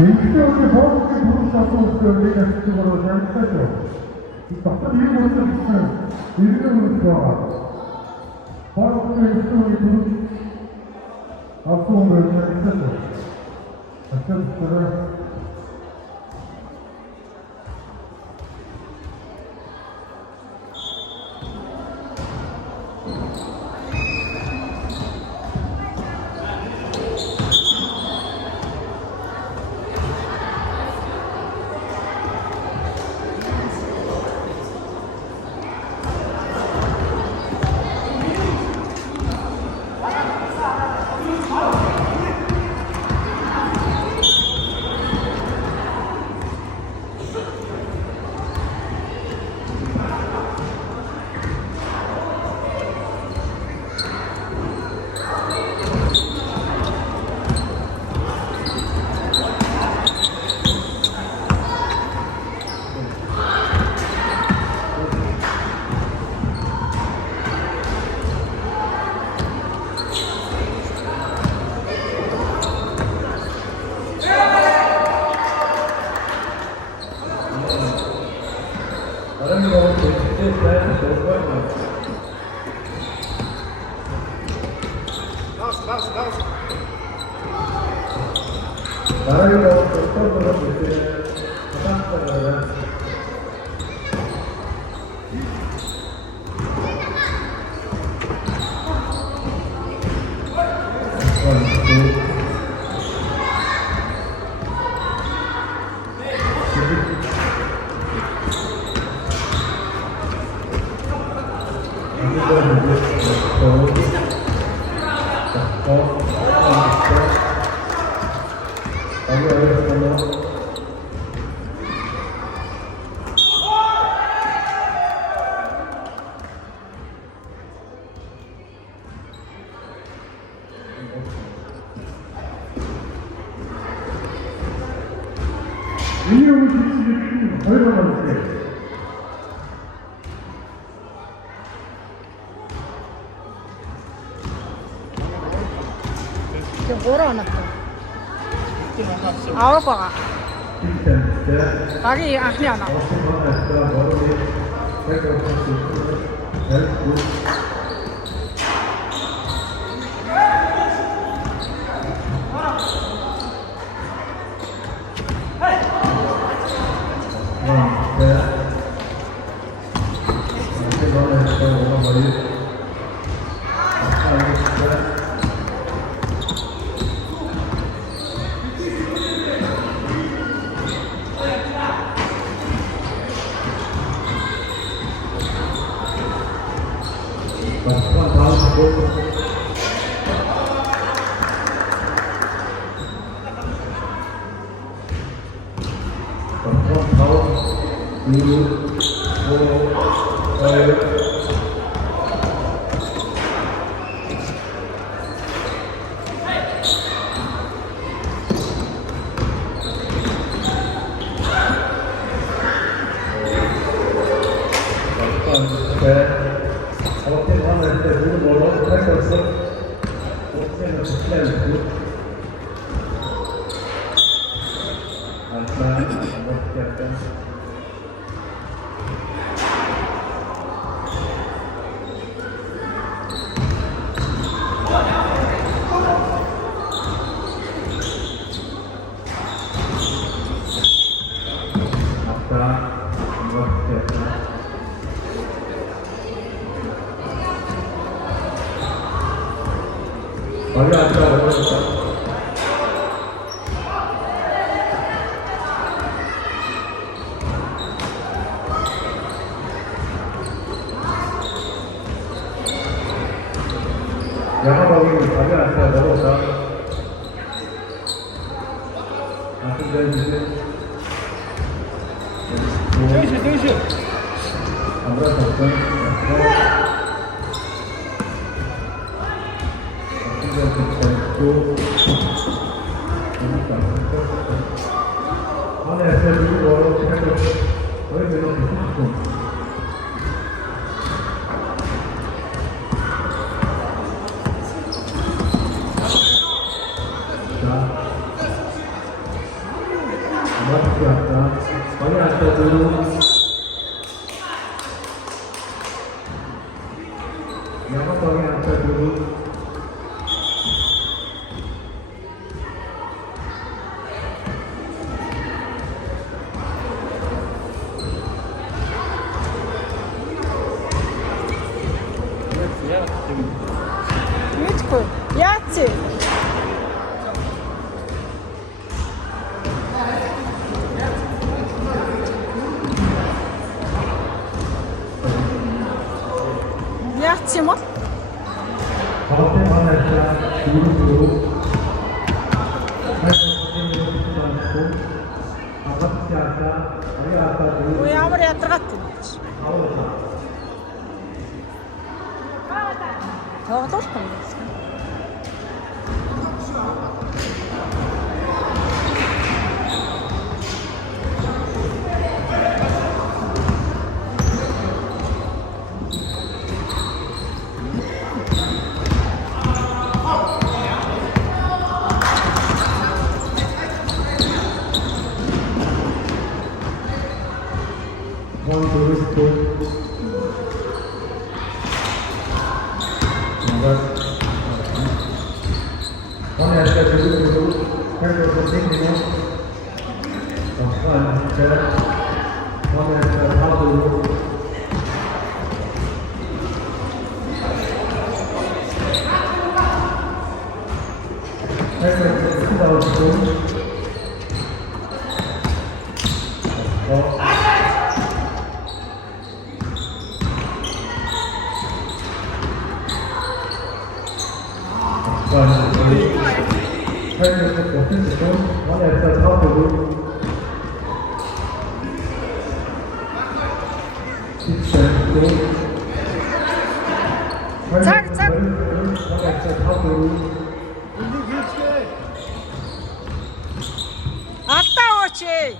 Gençliğe bazı duruş atmosferinde yaşlı olacağını söylüyor. İstakta bir yolda gitsin. Bir yolda var. Bazı gençliğe duruş atmosferinde söylüyor. Aşağı yukarı 뭐라 안 왔어? 아홉 가. 자기 아니 안 와. 양방에 앉아 주고 Mitko, Jatsi. Jatsi mı? 가운데 하나씩 무릎으로 살짝 힘을 않고 아깝지 않다 다리 아까도 Bu yağmur yatırgattı. 아웃다 Tava toşku mu? 원 도르스코 원에 앉아 무릎으로 팔도 생기고 원에 앉아 하고 살짝 크다 오시고 살짝 옆에서 원에 앉아 하고 Çak, çak. Hatta o şey.